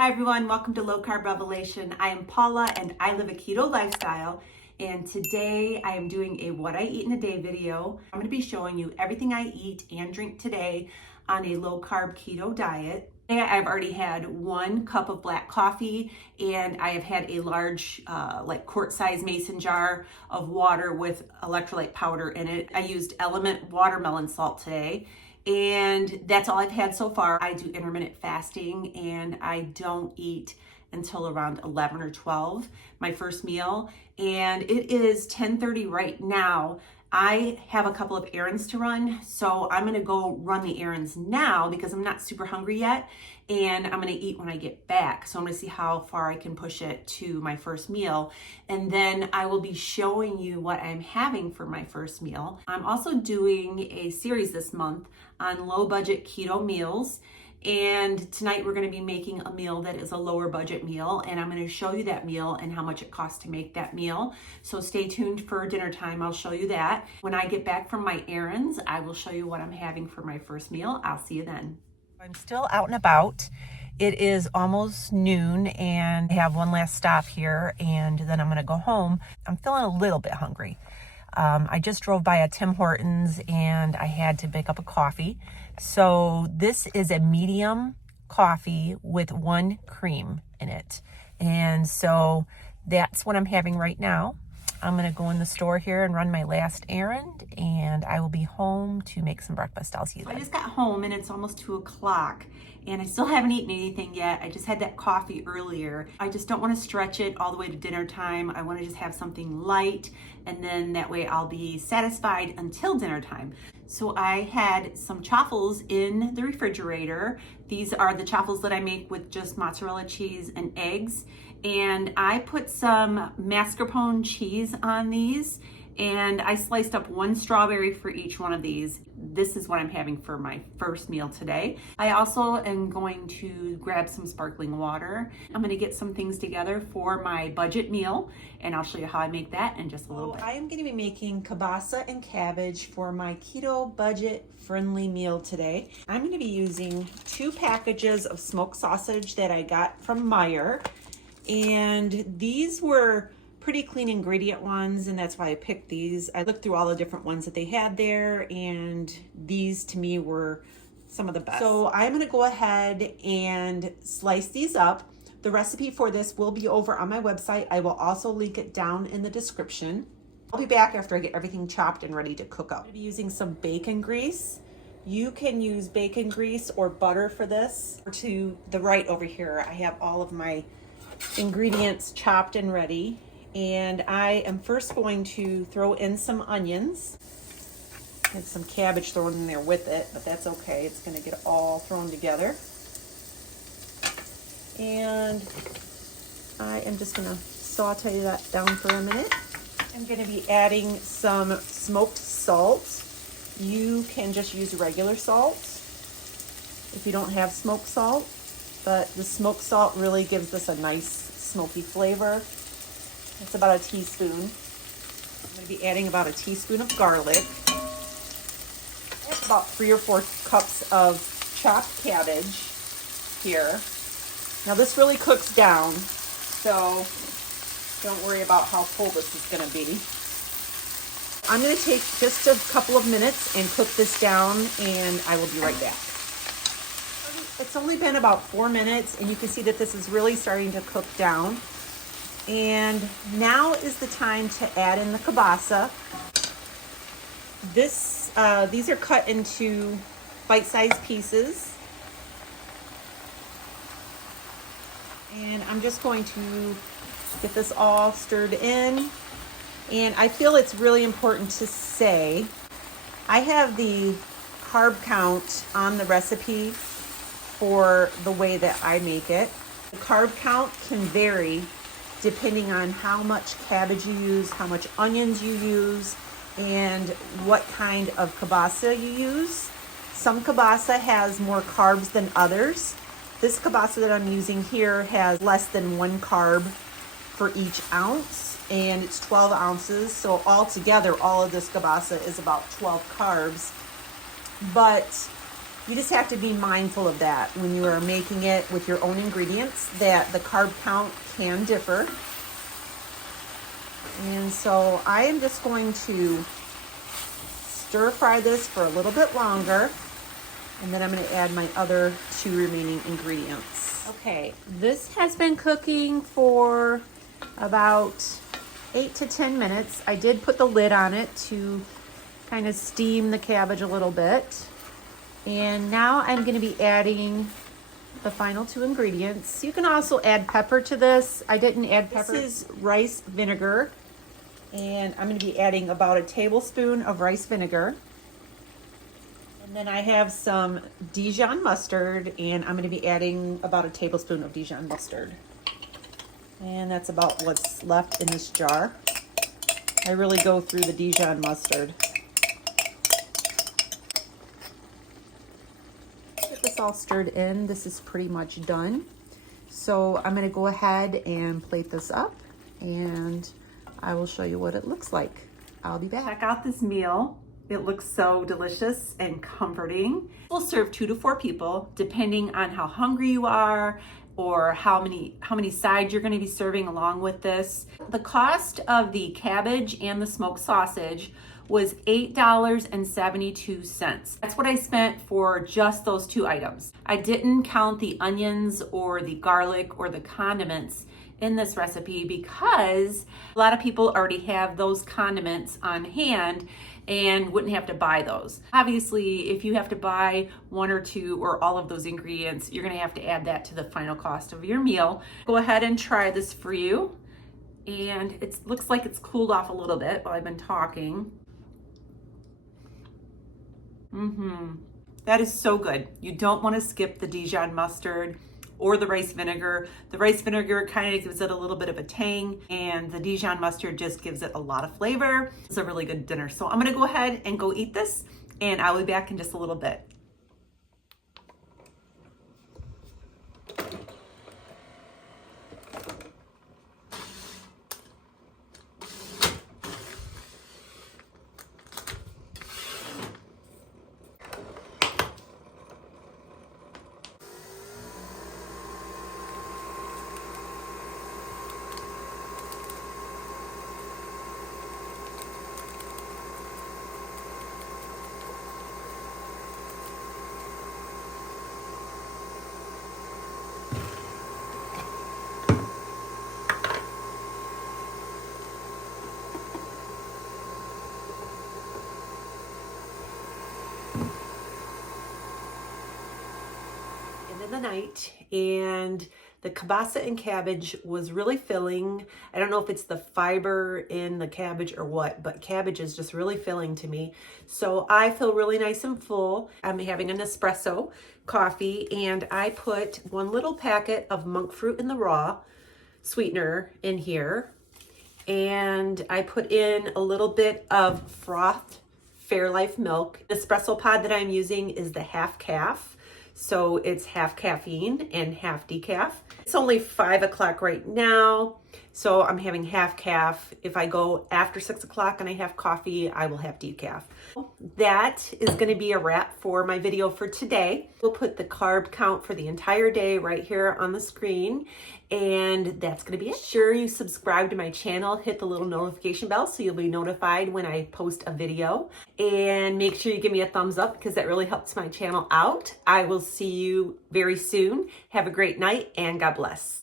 Hi everyone, welcome to Low Carb Revelation. I am Paula and I live a keto lifestyle, and today I am doing a what I eat in a day video. I'm going to be showing you everything I eat and drink today on a low carb keto diet. Today I've already had 1 cup of black coffee, and I have had a large like quart size mason jar of water with electrolyte powder in it. I used Element watermelon salt today. And that's all I've had so far. I do intermittent fasting and I don't eat until around 11 or 12, my first meal. And it is 10:30 right now. I have a couple of errands to run, so I'm gonna go run the errands now because I'm not super hungry yet, and I'm gonna eat when I get back. So I'm gonna see how far I can push it to my first meal, and then I will be showing you what I'm having for my first meal. I'm also doing a series this month on low budget keto meals. And tonight we're going to be making a meal that is a lower budget meal, and I'm going to show you that meal and how much it costs to make that meal. So stay tuned for dinner time. I'll show you that. When I get back from my errands, I will show you what I'm having for my first meal. I'll see you then. I'm still out and about. It is almost noon and I have one last stop here, and then I'm going to go home. I'm feeling a little bit hungry. I just drove by a Tim Hortons and I had to pick up a coffee. So this is a medium coffee with 1 cream in it. And so that's what I'm having right now. I'm going to go in the store here and run my last errand, and I will be home to make some breakfast. I'll see you then. I just got home and it's almost 2 o'clock and I still haven't eaten anything yet. I just had that coffee earlier. I just don't want to stretch it all the way to dinner time. I want to just have something light, and then that way I'll be satisfied until dinner time. So I had some chaffles in the refrigerator. These are the chaffles that I make with just mozzarella cheese and eggs. And I put some mascarpone cheese on these, and I sliced up 1 strawberry for each one of these. This is what I'm having for my first meal today. I also am going to grab some sparkling water. I'm gonna get some things together for my budget meal, and I'll show you how I make that in just a little bit. I am gonna be making kielbasa and cabbage for my keto budget friendly meal today. I'm gonna be using 2 packages of smoked sausage that I got from Meijer. And these were pretty clean ingredient ones, and that's why I picked these. I looked through all the different ones that they had there, and these to me were some of the best. So I'm gonna go ahead and slice these up. The recipe for this will be over on my website. I will also link it down in the description. I'll be back after I get everything chopped and ready to cook up. I'm gonna be using some bacon grease. You can use bacon grease or butter for this. To the right over here, I have all of my ingredients chopped and ready, and I am first going to throw in some onions and some cabbage thrown in there with it, but that's okay. It's going to get all thrown together. And I am just going to saute that down for a minute. I'm going to be adding some smoked salt. You can just use regular salt if you don't have smoked salt, but the smoked salt really gives this a nice smoky flavor. It's about a teaspoon. I'm going to be adding about a teaspoon of garlic. That's about 3 or 4 cups of chopped cabbage here. Now this really cooks down, so don't worry about how full this is going to be. I'm going to take just a couple of minutes and cook this down, and I will be right back. It's only been about 4 minutes, and you can see that this is really starting to cook down. And now is the time to add in the kielbasa. These are cut into bite-sized pieces. And I'm just going to get this all stirred in. And I feel it's really important to say, I have the carb count on the recipe for the way that I make it. The carb count can vary depending on how much cabbage you use, how much onions you use, and what kind of kielbasa you use. Some kielbasa has more carbs than others. This kielbasa that I'm using here has less than 1 carb for each ounce, and it's 12 ounces. So altogether, all of this kielbasa is about 12 carbs. But You just have to be mindful of that when you are making it with your own ingredients, that the carb count can differ. And so I am just going to stir fry this for a little bit longer, and then I'm going to add my other 2 remaining ingredients. Okay, this has been cooking for about 8 to 10 minutes. I did put the lid on it to kind of steam the cabbage a little bit. And now I'm going to be adding the final 2 ingredients. You can also add pepper to this. I didn't add pepper. This is rice vinegar, and I'm going to be adding about a tablespoon of rice vinegar. And then I have some Dijon mustard, and I'm going to be adding about a tablespoon of Dijon mustard. And that's about what's left in this jar. I really go through the Dijon mustard. Get this all stirred in. This is pretty much done. So I'm going to go ahead and plate this up, and I will show you what it looks like. I'll be back. Check out this meal. It looks so delicious and comforting. We'll serve 2 to 4 people, depending on how hungry you are or how many sides you're going to be serving along with this. The cost of the cabbage and the smoked sausage was $8.72. That's what I spent for just those 2 items. I didn't count the onions or the garlic or the condiments in this recipe because a lot of people already have those condiments on hand and wouldn't have to buy those. Obviously, if you have to buy 1 or 2 or all of those ingredients, you're gonna have to add that to the final cost of your meal. Go ahead and try this for you. And it looks like it's cooled off a little bit while I've been talking. That is so good. You don't wanna skip the Dijon mustard or the rice vinegar. The rice vinegar kind of gives it a little bit of a tang, and the Dijon mustard just gives it a lot of flavor. It's a really good dinner. So I'm gonna go ahead and go eat this, and I'll be back in just a little bit. The night, and the kielbasa and cabbage was really filling. I don't know if it's the fiber in the cabbage or what, but cabbage is just really filling to me. So I feel really nice and full. I'm having an espresso coffee, and I put 1 little packet of monk fruit in the raw sweetener in here, and I put in a little bit of frothed Fairlife milk. The espresso pod that I'm using is the half calf. So it's half caffeine and half decaf. It's only 5 o'clock right now, so I'm having half calf. If I go after 6 o'clock and I have coffee, I will have decaf. That is gonna be a wrap for my video for today. We'll put the carb count for the entire day right here on the screen, and that's gonna be it. Make sure you subscribe to my channel, hit the little notification bell so you'll be notified when I post a video, and make sure you give me a thumbs up because that really helps my channel out. I will see you very soon. Have a great night, and God bless.